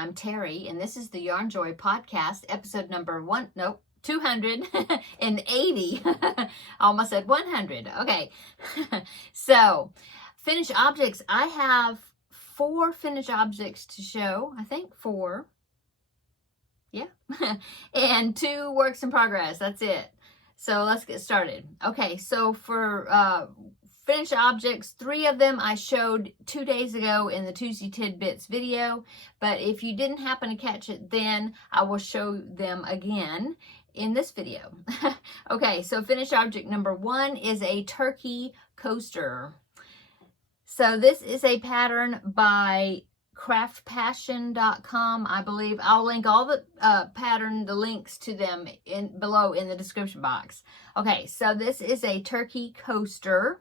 I'm Terry, and this is the Yarnjoy podcast, episode number 280. Almost said 100. Okay. So, finished objects. I have 4 finished objects to show. I think 4. Yeah. And 2 works in progress. That's it. So, let's get started. Okay, so for finished objects, 3 of them I showed 2 days ago in the Tuesday Tidbits video, but if you didn't happen to catch it then, I will show them again in this video. Okay, so finished object number 1 is a turkey coaster. So this is a pattern by craftpassion.com, I believe. I'll link all the the links to them below in the description box. Okay, so this is a turkey coaster.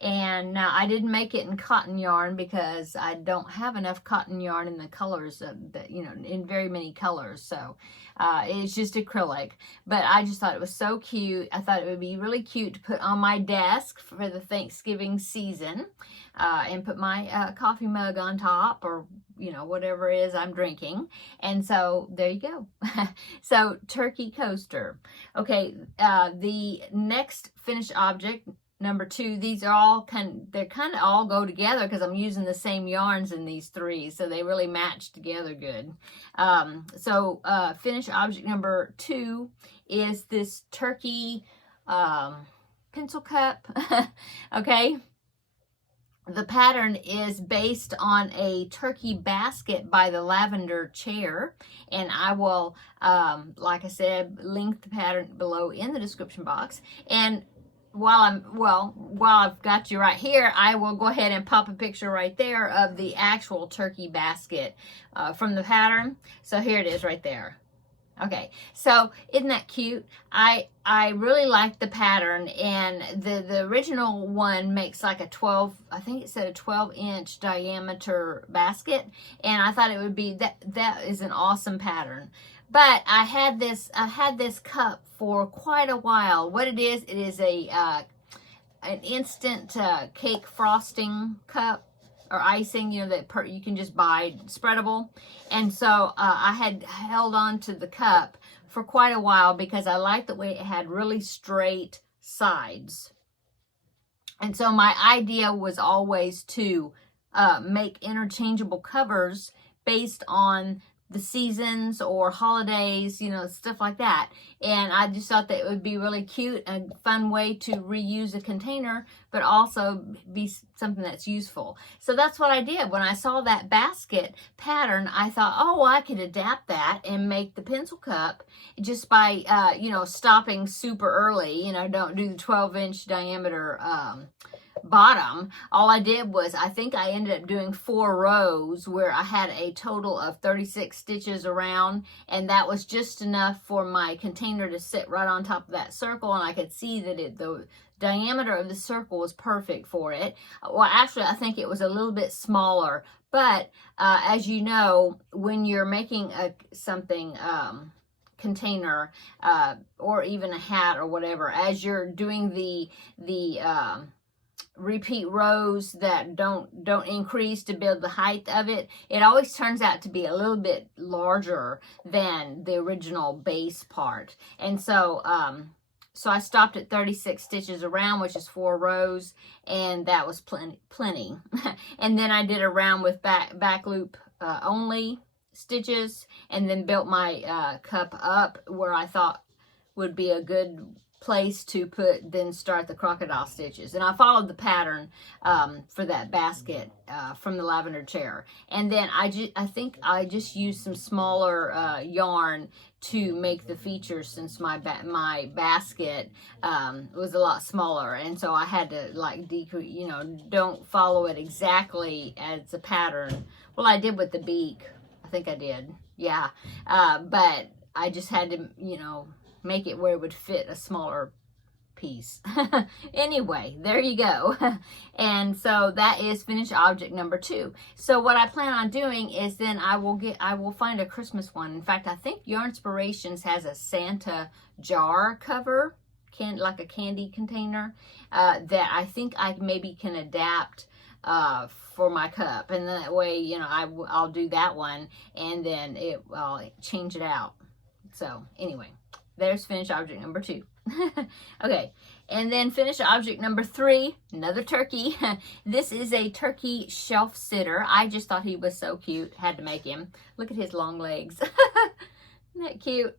And now I didn't make it in cotton yarn because I don't have enough cotton yarn in the colors in very many colors. So it's just acrylic. But I just thought it was so cute. I thought it would be really cute to put on my desk for the Thanksgiving season and put my coffee mug on top, or whatever it is I'm drinking. And so there you go. So turkey coaster. Okay, the next finished object, number 2, these are all they kind of all go together because I'm using the same yarns in these 3, so they really match together good. Finished object number 2 is this turkey pencil cup. Okay. The pattern is based on a turkey basket by the Lavender Chair, and I will, like I said, link the pattern below in the description box. And while I've got you right here, I will go ahead and pop a picture right there of the actual turkey basket from the pattern. So here it is right there. Okay, so isn't that cute? I really like the pattern, and the original one makes like a 12, I think it said a 12-inch diameter basket, and I thought it would be that is an awesome pattern. But I had this cup for quite a while. What it is an instant cake frosting cup or icing, that you can just buy spreadable. And so I had held on to the cup for quite a while because I liked the way it had really straight sides. And so my idea was always to make interchangeable covers based on the seasons or holidays, stuff like that. And I just thought that it would be really cute and a fun way to reuse a container, but also be something that's useful. So that's what I did. When I saw that basket pattern, I thought, oh, I could adapt that and make the pencil cup just by, stopping super early. Don't do the 12-inch diameter bottom. All I did was, I think I ended up doing 4 rows where I had a total of 36 stitches around, and that was just enough for my container to sit right on top of that circle, and I could see that the diameter of the circle was perfect for it. Well, actually, I think it was a little bit smaller, but as you know, when you're making something container or even a hat or whatever, as you're doing the repeat rows that don't increase to build the height of it, it always turns out to be a little bit larger than the original base part. And so so I stopped at 36 stitches around, which is 4 rows, and that was plenty. And then I did a round with back loop only stitches, and then built my cup up where I thought would be a good place to then start the crocodile stitches. And I followed the pattern for that basket from the Lavender Chair. And then I think I just used some smaller yarn to make the features, since my basket was a lot smaller, and so I had to decrease, don't follow it exactly as a pattern. Well, I did with the beak. I think I did. Yeah. But I just had to, make it where it would fit a smaller piece. Anyway, there you go. And so that is finished object number 2. So what I plan on doing is then I will find a Christmas one. In fact, I think Yarnspirations has a Santa jar cover, like a candy container, that I think I maybe can adapt for my cup, and that way, you know, I'll do that one, and then I'll change it out. So anyway, there's finished object number 2. Okay, and then finished object number 3, another turkey. This is a turkey shelf sitter. I just thought he was so cute, had to make him. Look at his long legs. Isn't that cute?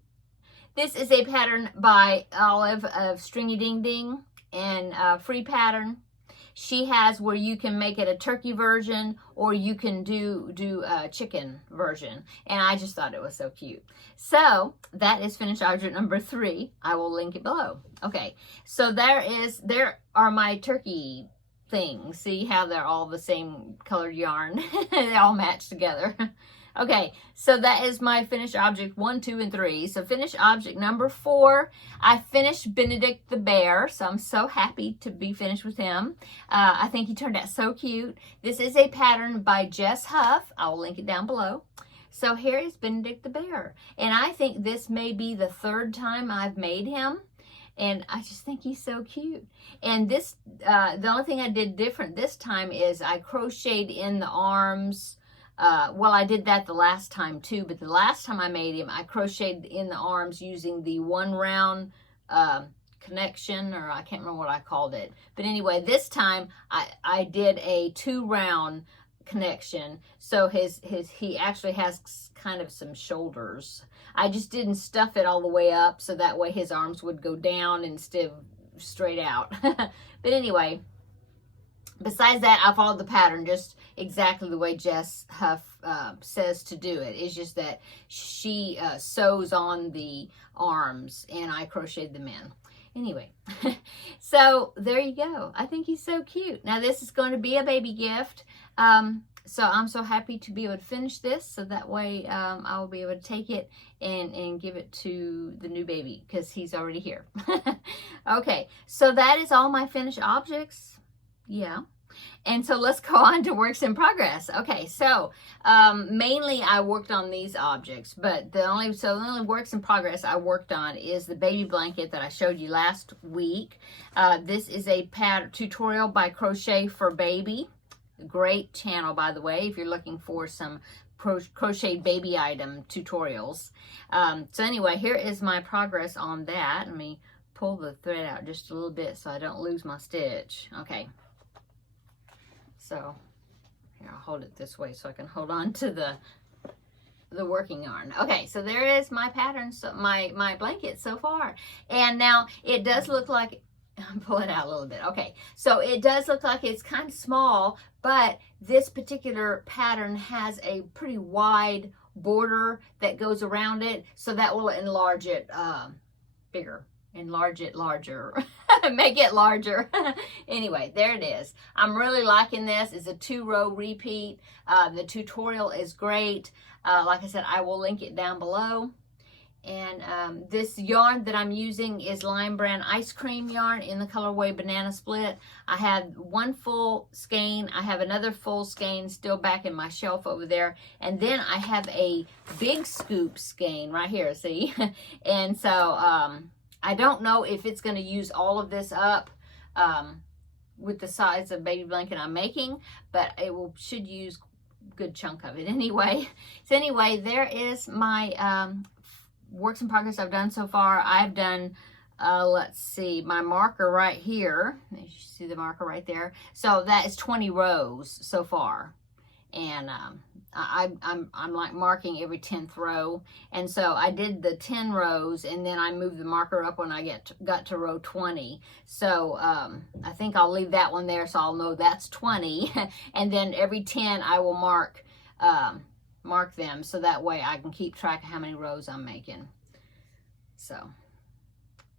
This is a pattern by Olive of Stringy Ding Ding, and free pattern. She has where you can make it a turkey version, or you can do a chicken version. And I just thought it was so cute. So that is finished object number 3. I will link it below. Okay, so there are my turkey things. See how they're all the same colored yarn? They all match together. Okay, so that is my finished object 1, 2, and 3. So finished object number 4, I finished Benedict the bear. So I'm so happy to be finished with him. I think he turned out so cute. This is a pattern by Jess Huff. I will link it down below. So here is Benedict the bear. And I think this may be the 3rd time I've made him. And I just think he's so cute. And this, the only thing I did different this time is I crocheted in the arms. Well, I did that the last time too, but the last time I made him, I crocheted in the arms using the 1 round connection, or I can't remember what I called it. But anyway, this time I did a 2 round connection. So he actually has kind of some shoulders. I just didn't stuff it all the way up, so that way his arms would go down instead of straight out. But anyway, besides that, I followed the pattern just exactly the way Jess Huff says to do it. It's just that she sews on the arms and I crocheted them in. Anyway, so there you go. I think he's so cute. Now this is going to be a baby gift. So I'm so happy to be able to finish this, so that way I will be able to take it and give it to the new baby because he's already here. Okay, so that is all my finished objects. Yeah. And so let's go on to works in progress. Okay, so mainly I worked on these objects, but the only works in progress I worked on is the baby blanket that I showed you last week. This is a tutorial by Crochet for Baby. Great channel, by the way, if you're looking for some crochet baby item tutorials. So anyway, here is my progress on that. Let me pull the thread out just a little bit so I don't lose my stitch. Okay. So here, I'll hold it this way so I can hold on to the working yarn. Okay, so there is my pattern, so my blanket so far. And now it does look like, pull it out a little bit. Okay, so it does look like it's kind of small, but this particular pattern has a pretty wide border that goes around it, so that will enlarge it bigger. Enlarge it larger. Make it larger. Anyway, there it is. I'm really liking this. It's a 2-row repeat. The tutorial is great. Like I said, I will link it down below. And this yarn that I'm using is Lime Brand Ice Cream yarn in the colorway Banana Split. I had 1 full skein. I have another full skein still back in my shelf over there. And then I have a big scoop skein right here, see? And so I don't know if it's going to use all of this up with the size of baby blanket I'm making, but it should use a good chunk of it anyway. So anyway, there is my works in progress I've done so far. I've done, let's see, my marker right here. You see the marker right there. So that is 20 rows so far. And I'm like marking every 10th row, and so I did the 10 rows, and then I moved the marker up when I got to row 20. So I think I'll leave that one there so I'll know that's 20, and then every 10 I will mark them, so that way I can keep track of how many rows I'm making. So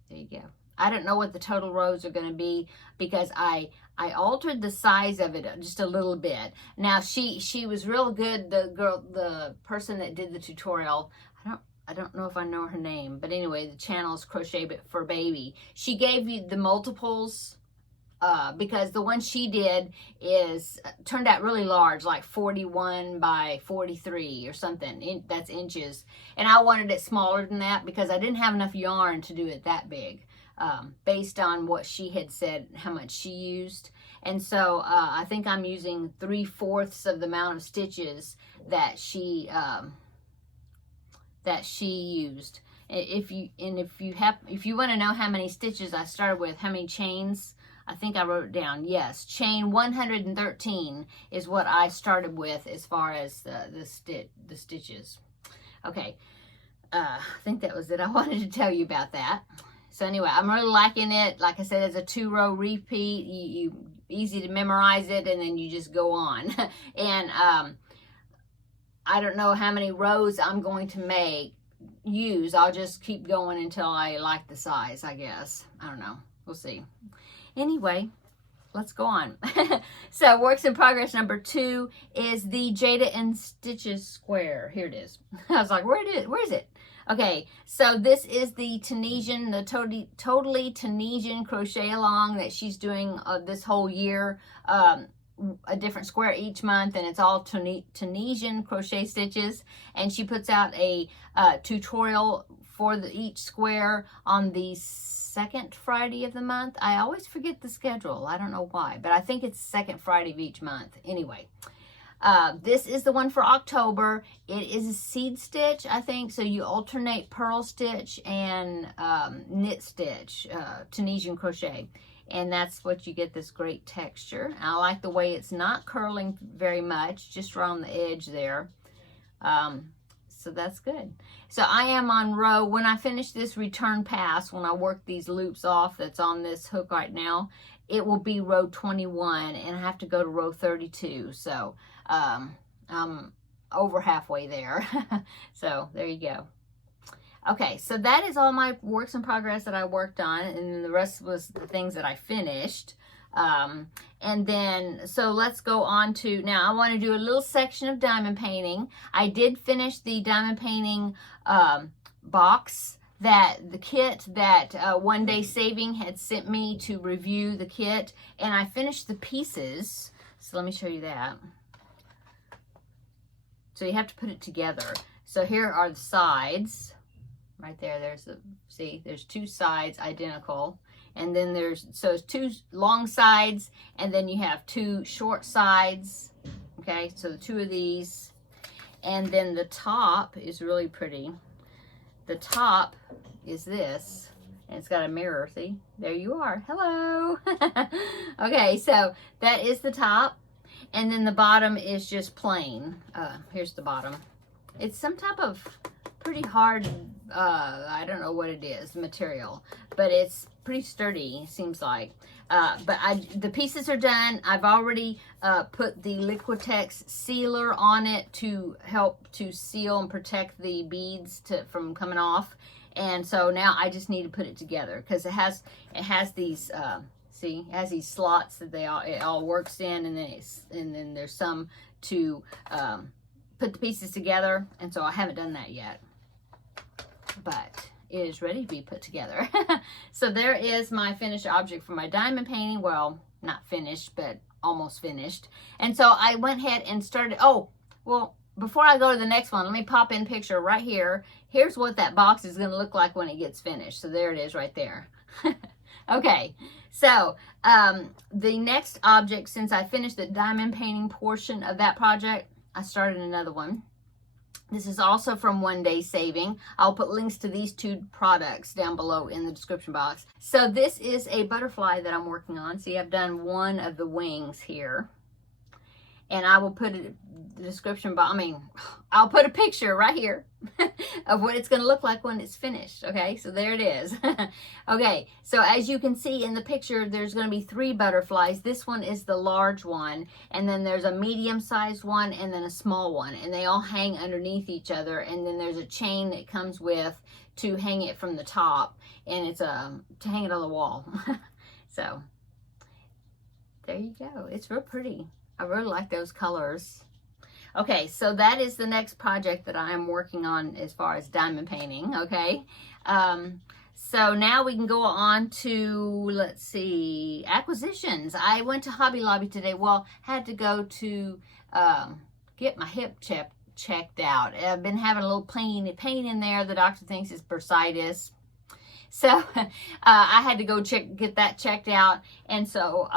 there you go. I don't know what the total rows are going to be because I altered the size of it just a little bit. Now she was real good, the person that did the tutorial. I don't know if I know her name, but anyway, the channel is Crochet for Baby. She gave you the multiples because the one she did turned out really large, like 41 by 43 or something. That's inches. And I wanted it smaller than that because I didn't have enough yarn to do it that big. based on what she had said, how much she used. And so I think I'm using 3/4 of the amount of stitches that she used. If you want to know how many stitches I started with, how many chains, I think I wrote it down. Yes, chain 113 is what I started with as far as the stitches. Okay, I think that was it. I wanted to tell you about that. So anyway, I'm really liking it. Like I said, it's a 2-row repeat. You easy to memorize it, and then you just go on. And I don't know how many rows I'm going to use. I'll just keep going until I like the size, I guess. I don't know. We'll see. Anyway, let's go on. So works in progress number 2 is the Jada and Stitches square. Here it is. I was like, where is it? Okay, so this is the Tunisian, the totally Tunisian crochet along that she's doing this whole year. A different square each month, and it's all Tunisian crochet stitches. And she puts out a tutorial for each square on the second Friday of the month. I always forget the schedule. I don't know why, but I think it's second Friday of each month. Anyway, this is the one for October. It is a seed stitch, I think. So you alternate purl stitch and knit stitch, Tunisian crochet. And that's what you get, this great texture. I like the way it's not curling very much, just around the edge there. So that's good. So I am on row, when I finish this return pass, when I work these loops off that's on this hook right now, it will be row 21, and I have to go to row 32. So I'm over halfway there. So there you go. Okay, so that is all my works in progress that I worked on, and the rest was the things that I finished. And then, so let's go on to, now I want to do a little section of diamond painting. I did finish the diamond painting box, that the kit that One Day Saving had sent me to review the kit, and I finished the pieces. So let me show you that. So you have to put it together. So here are the sides. Right there, there's 2 sides identical, and then so it's 2 long sides, and then you have 2 short sides. Okay, so the 2 of these, and then the top is really pretty. The top is this, and it's got a mirror. See, there you are. Hello. Okay, so that is the top, and then the bottom is just plain. Here's the bottom. It's some type of pretty hard, I don't know what it is, material, but it's pretty sturdy, seems like. But the pieces are done. I've already put the Liquitex sealer on it to help to seal and protect the beads from coming off. And so now I just need to put it together, because it has these see, it has these slots that it all works in, and then there's some to put the pieces together, and so I haven't done that yet, but it is ready to be put together. So there is my finished object for my diamond painting. Well, not finished, but almost finished. And so I went ahead and started, oh, well, before I go to the next one, let me pop in a picture right here. Here's what that box is going to look like when it gets finished. So there it is right there. Okay, so the next object, since I finished the diamond painting portion of that project, I started another one. This is also from One Day Saving. I'll put links to these 2 products down below in the description box. So this is a butterfly that I'm working on. See, I've done one of the wings here. And I will put the description box, I'll put a picture right here of what it's going to look like when it's finished. Okay, so there it is. Okay, so as you can see in the picture, there's going to be 3 butterflies. This one is the large one, and then there's a medium-sized one, and then a small one, and they all hang underneath each other. And then there's a chain that comes with to hang it from the top, and it's to hang it on the wall. So there you go. It's real pretty. I really like those colors. Okay, so that is the next project that I'm working on as far as diamond painting, okay? So now we can go on to, let's see, acquisitions. I went to Hobby Lobby today. Well, had to go to get my hip checked out. I've been having a little pain in there. The doctor thinks it's bursitis. So I had to go get that checked out. And so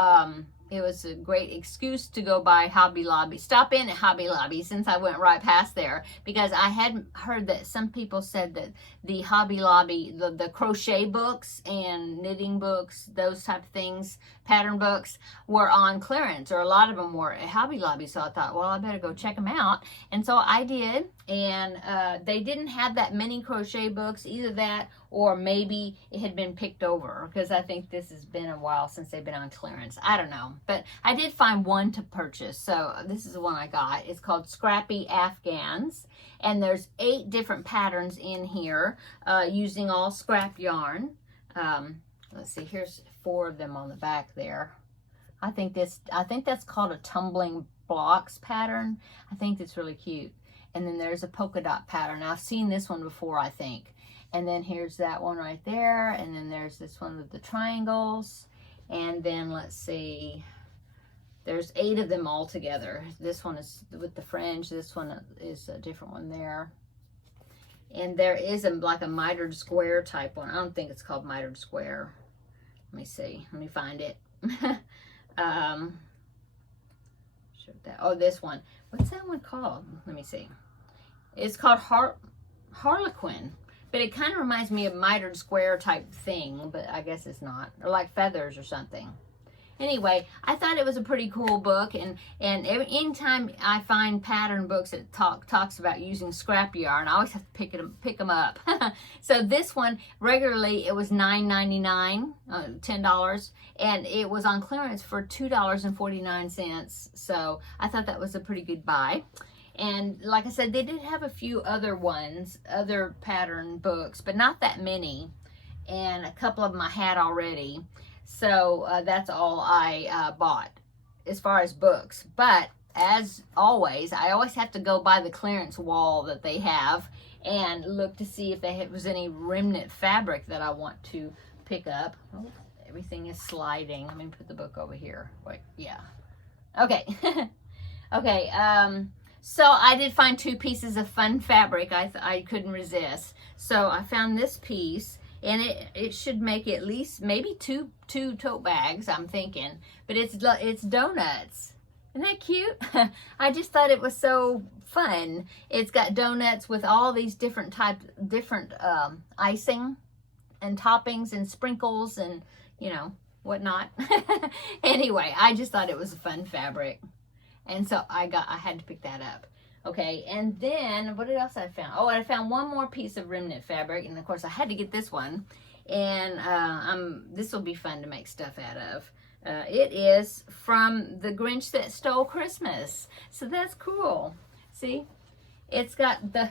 it was a great excuse to go by Hobby Lobby. Stop in at Hobby Lobby since I went right past there, because I had heard that some people said that the Hobby Lobby, the crochet books and knitting books, those type of things, pattern books, were on clearance, or a lot of them were at Hobby Lobby. So I thought, well, I better go check them out. And so I did, and they didn't have that many crochet books, either that or maybe it had been picked over, because I think this has been a while since they've been on clearance. I don't know, but I did find one to purchase. So this is the one I got. It's called Scrappy Afghans, and there's 8 different patterns in here using all scrap yarn. Let's see, here's 4 of them on the back there. I think that's called a tumbling blocks pattern. I think that's really cute. And then there's a polka dot pattern. I've seen this one before, I think. And then here's that one right there. And then there's this one with the triangles. And then let's see, there's 8 of them all together. This one is with the fringe. This one is a different one there. And there is like a mitered square type one. I don't think it's called mitered square. Let me see. Let me find it. Oh, this one. What's that one called? Let me see. It's called Harlequin. But it kind of reminds me of mitered square type thing, but I guess it's not. Or like feathers or something. Anyway, I thought it was a pretty cool book, and anytime I find pattern books that talks about using scrap yarn, I always have to pick them up. So this one, regularly, it was $9.99, $10, and it was on clearance for $2.49. So I thought that was a pretty good buy. And like I said, they did have a few other ones, other pattern books, but not that many. And a couple of them I had already. So that's all I bought as far as books. But as always, I always have to go by the clearance wall that they have and look to see if there was any remnant fabric that I want to pick up. Oh, everything is sliding. Let me put the book over here. Wait, yeah. Okay. Okay. So I did find 2 pieces of fun fabric I couldn't resist. So I found this piece, and it should make at least maybe two tote bags, I'm thinking. But it's donuts. Isn't that cute? I just thought it was so fun. It's got donuts with all these different icing and toppings and sprinkles and, you know, whatnot. Anyway, I just thought it was a fun fabric. And so I had to pick that up. Okay, and then what else I found? Oh, I found one more piece of remnant fabric, and of course I had to get this one. And this will be fun to make stuff out of. It is from The Grinch That Stole Christmas. So that's cool. See? It's got the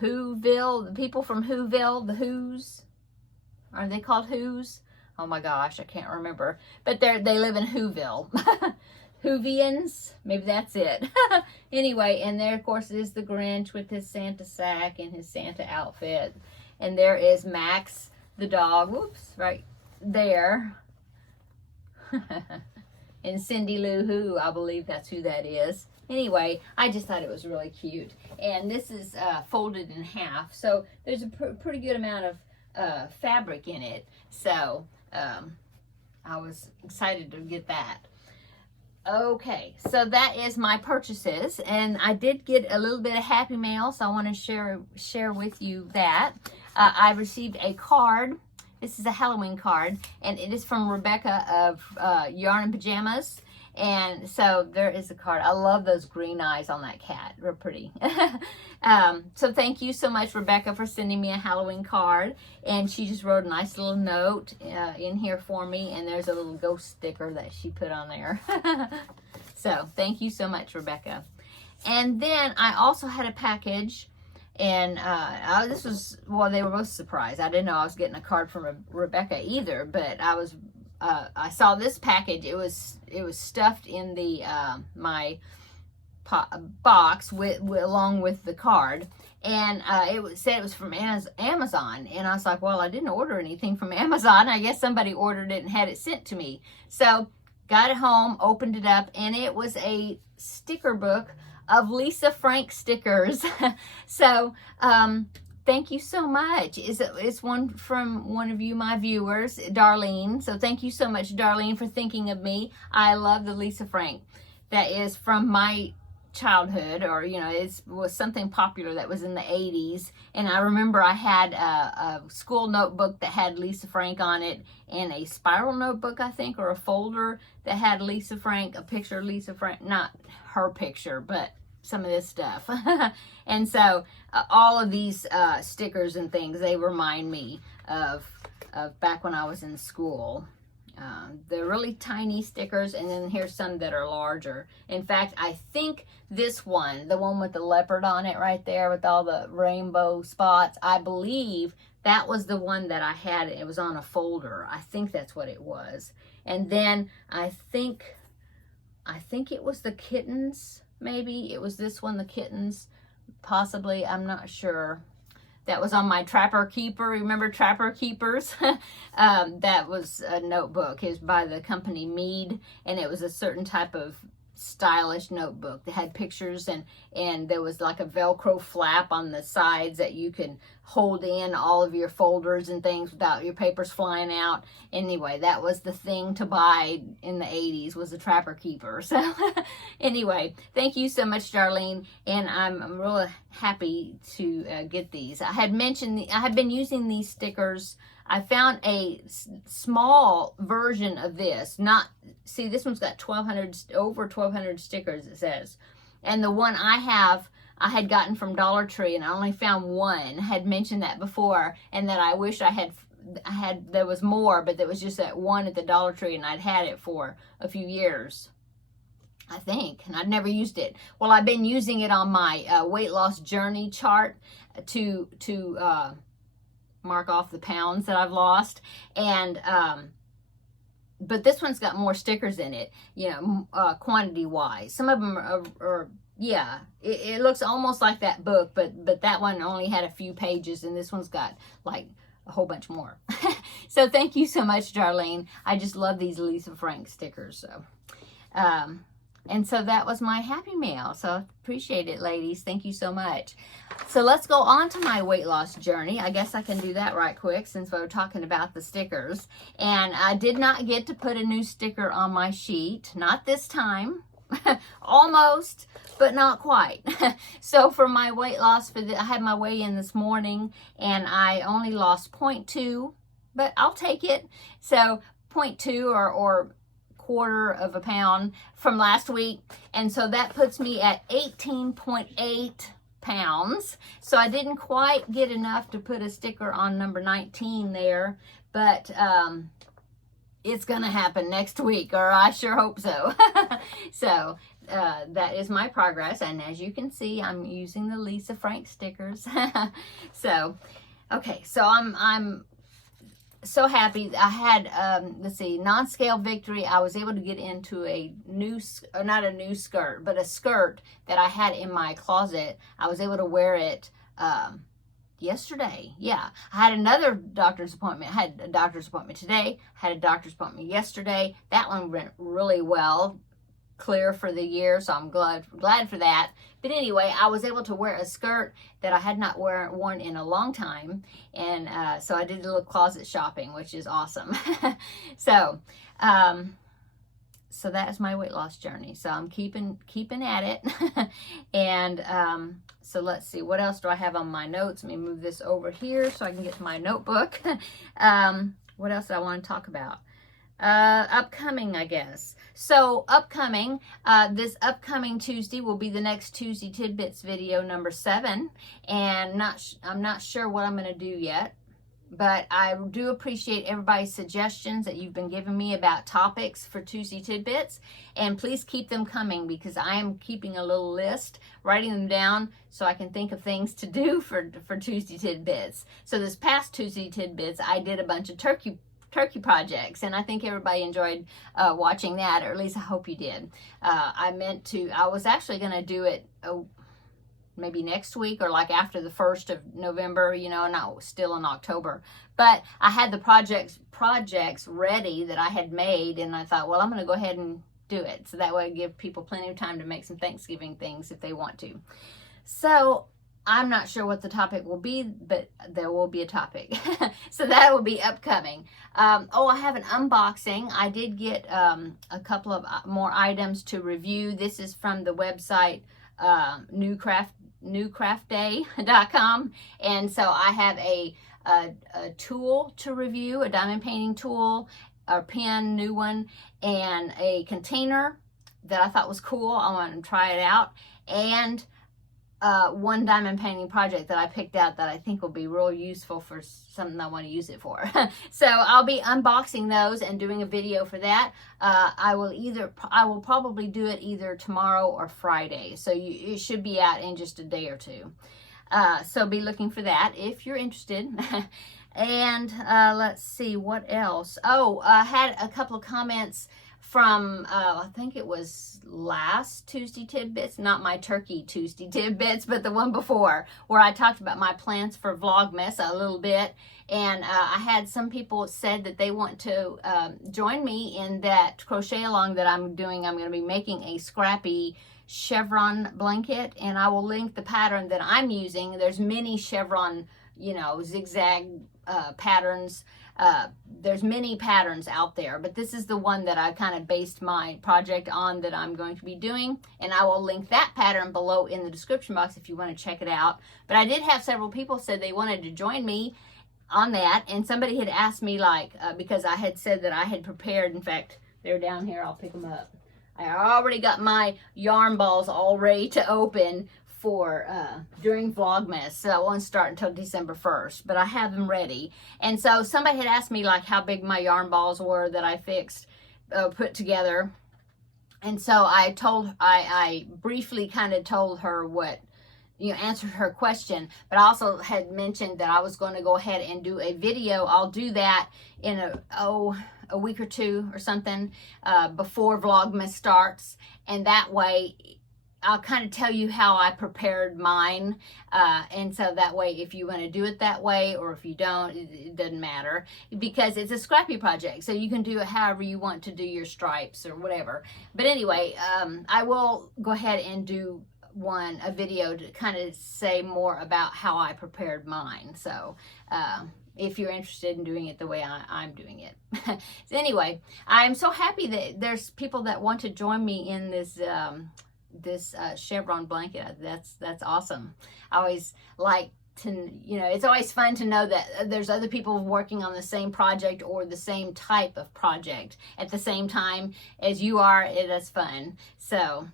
Whoville, the people from Whoville, the Who's. Are they called Who's? Oh my gosh, I can't remember. But they live in Whoville. Whovians, maybe that's it. Anyway, and there, of course, is the Grinch with his Santa sack and his Santa outfit. And there is Max, the dog, whoops, right there. And Cindy Lou Who, I believe that's who that is. Anyway, I just thought it was really cute. And this is folded in half, so there's a pretty good amount of fabric in it. So I was excited to get that. Okay, so that is my purchases, and I did get a little bit of happy mail, so I want to share with you that. I received a card. This is a Halloween card, and it is from Rebecca of Yarn and Pajamas. And so there is a card. I love those green eyes on that cat. They're pretty. So thank you so much, Rebecca, for sending me a Halloween card. And she just wrote a nice little note in here for me. And there's a little ghost sticker that she put on there. So thank you so much, Rebecca. And then I also had a package. And this was, well, they were both surprised. I didn't know I was getting a card from Rebecca either. But I saw this package. It was stuffed in the my box along with the card, and said it was from Amazon. And I was like, well, I didn't order anything from Amazon. I guess somebody ordered it and had it sent to me. So got it home, opened it up, and it was a sticker book of Lisa Frank stickers. So thank you so much. It's one from one of you, my viewers, Darlene. So thank you so much, Darlene, for thinking of me. I love the Lisa Frank. That is from my childhood, or it was something popular that was in the 80s. And I remember I had a school notebook that had Lisa Frank on it, and a spiral notebook, I think, or a folder that had Lisa Frank, a picture of Lisa Frank, not her picture, but some of this stuff. And so all of these stickers and things, they remind me of back when I was in school. They're really tiny stickers, and then here's some that are larger. In fact, I think this one, the one with the leopard on it right there with all the rainbow spots, I believe that was the one that I had. It was on a folder. I think that's what it was. And then I think it was the kittens, maybe. It was this one, the kittens, possibly. I'm not sure. That was on my Trapper Keeper. Remember Trapper Keepers? That was a notebook. It was by the company Mead, and it was a certain type of stylish notebook that had pictures, and there was like a Velcro flap on the sides that you can hold in all of your folders and things without your papers flying out. Anyway, that was the thing to buy in the 80s, was a Trapper Keeper. So anyway, thank you so much, Darlene, and I'm really happy to get these. I had mentioned I have been using these stickers. I found a small version of this. See, this one's got over 1,200 stickers, it says. And the one I have, I had gotten from Dollar Tree, and I only found one. I had mentioned that before, and that I wish I had, there was more, but there was just that one at the Dollar Tree, and I'd had it for a few years, I think, and I'd never used it. Well, I've been using it on my weight loss journey chart to mark off the pounds that I've lost, and but this one's got more stickers in it, quantity wise. Some of them are yeah, it looks almost like that book, but that one only had a few pages, and this one's got like a whole bunch more. So thank you so much, Darlene. I just love these Lisa Frank stickers. So and so that was my happy mail. So appreciate it, ladies. Thank you so much. So let's go on to my weight loss journey. I guess I can do that right quick since we were talking about the stickers. And I did not get to put a new sticker on my sheet. Not this time. Almost, but not quite. So for my weight loss, I had my weigh-in this morning, and I only lost 0.2, but I'll take it. So 0.2 or quarter of a pound from last week, and so that puts me at 18.8 pounds. So I didn't quite get enough to put a sticker on number 19 there, but it's gonna happen next week, or I sure hope so. So that is my progress, and as you can see, I'm using the Lisa Frank stickers. So okay, so I'm so happy. I had, let's see, non-scale victory. I was able to get into a new, or not a new skirt, but a skirt that I had in my closet. I was able to wear it yesterday. Yeah, I had another doctor's appointment. I had a doctor's appointment today. I had a doctor's appointment yesterday. That one went really well, clear for the year, so I'm glad for that. But anyway, I was able to wear a skirt that I had not worn in a long time, and so I did a little closet shopping, which is awesome. So so that is my weight loss journey. So I'm keeping at it. And so let's see, what else do I have on my notes? Let me move this over here so I can get to my notebook. What else do I want to talk about? Upcoming, I guess. So upcoming, this upcoming Tuesday will be the next Tuesday Tidbits video number 7, and I'm not sure what I'm going to do yet, but I do appreciate everybody's suggestions that you've been giving me about topics for Tuesday Tidbits, and please keep them coming, because I am keeping a little list, writing them down so I can think of things to do for Tuesday Tidbits. So this past Tuesday Tidbits, I did a bunch of turkey projects, and I think everybody enjoyed watching that, or at least I hope you did. I was actually going to do it maybe next week, or like after the 1st of November, not still in October. But I had the projects ready that I had made, and I thought, well, I'm going to go ahead and do it. So that way I give people plenty of time to make some Thanksgiving things if they want to. So I'm not sure what the topic will be, but there will be a topic. So that will be upcoming. Oh, I have an unboxing. I did get a couple of more items to review. This is from the website newcraftday.com. And so I have a tool to review, a diamond painting tool, a pen, new one, and a container that I thought was cool. I wanted to try it out. And one diamond painting project that I picked out that I think will be real useful for something I want to use it for. So I'll be unboxing those and doing a video for that. I will probably do it either tomorrow or Friday. So it should be out in just a day or two. So be looking for that if you're interested. And let's see what else. Oh, I had a couple of comments from, I think it was last Tuesday Tidbits, not my Turkey Tuesday Tidbits, but the one before, where I talked about my plans for Vlogmas a little bit. And I had some people said that they want to join me in that crochet along that I'm doing. I'm going to be making a scrappy chevron blanket, and I will link the pattern that I'm using. There's many chevron, you know, zigzag patterns. There's many patterns out there, but this is the one that I kind of based my project on that I'm going to be doing, and I will link that pattern below in the description box if you want to check it out. But I did have several people said they wanted to join me on that, and somebody had asked me, like, because I had said that I had prepared, in fact, they're down here, I'll pick them up. I already got my yarn balls all ready to open for during Vlogmas, so I won't start until December 1st, but I have them ready. And so somebody had asked me like how big my yarn balls were that I fixed, put together. And so I briefly kind of told her what, you know, answered her question, but I also had mentioned that I was going to go ahead and do a video. I'll do that in a week or two or something before Vlogmas starts, and that way I'll kind of tell you how I prepared mine, and so that way if you want to do it that way or if you don't, it doesn't matter, because it's a scrappy project, so you can do it however you want to do your stripes or whatever. But anyway, I will go ahead and do a video to kind of say more about how I prepared mine, so if you're interested in doing it the way I'm doing it. So anyway, I'm so happy that there's people that want to join me in this chevron blanket. That's awesome. I always like to, you know, it's always fun to know that there's other people working on the same project or the same type of project at the same time as you are. It is fun. So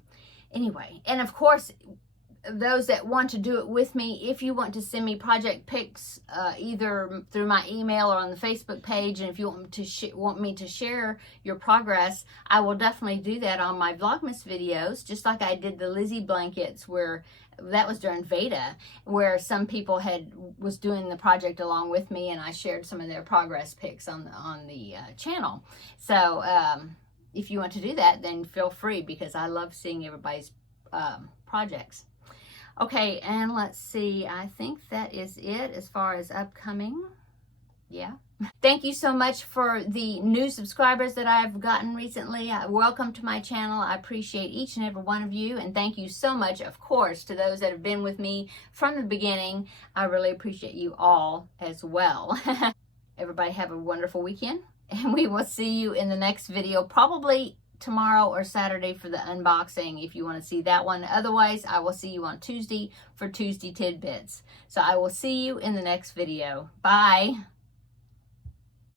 anyway, and of course, those that want to do it with me, if you want to send me project pics either through my email or on the Facebook page, and if you want me to share your progress, I will definitely do that on my Vlogmas videos, just like I did the Lizzie blankets, where that was during Veda, where some people was doing the project along with me, and I shared some of their progress pics on the channel. So if you want to do that, then feel free, because I love seeing everybody's projects. Okay, and let's see, I think that is it as far as upcoming. Yeah. Thank you so much for the new subscribers that I've gotten recently. Welcome to my channel. I appreciate each and every one of you, and thank you so much, of course, to those that have been with me from the beginning. I really appreciate you all as well. Everybody have a wonderful weekend, and we will see you in the next video, probably tomorrow or Saturday for the unboxing if you want to see that one. Otherwise, I will see you on Tuesday for Tuesday Tidbits. So I will see you in the next video. Bye.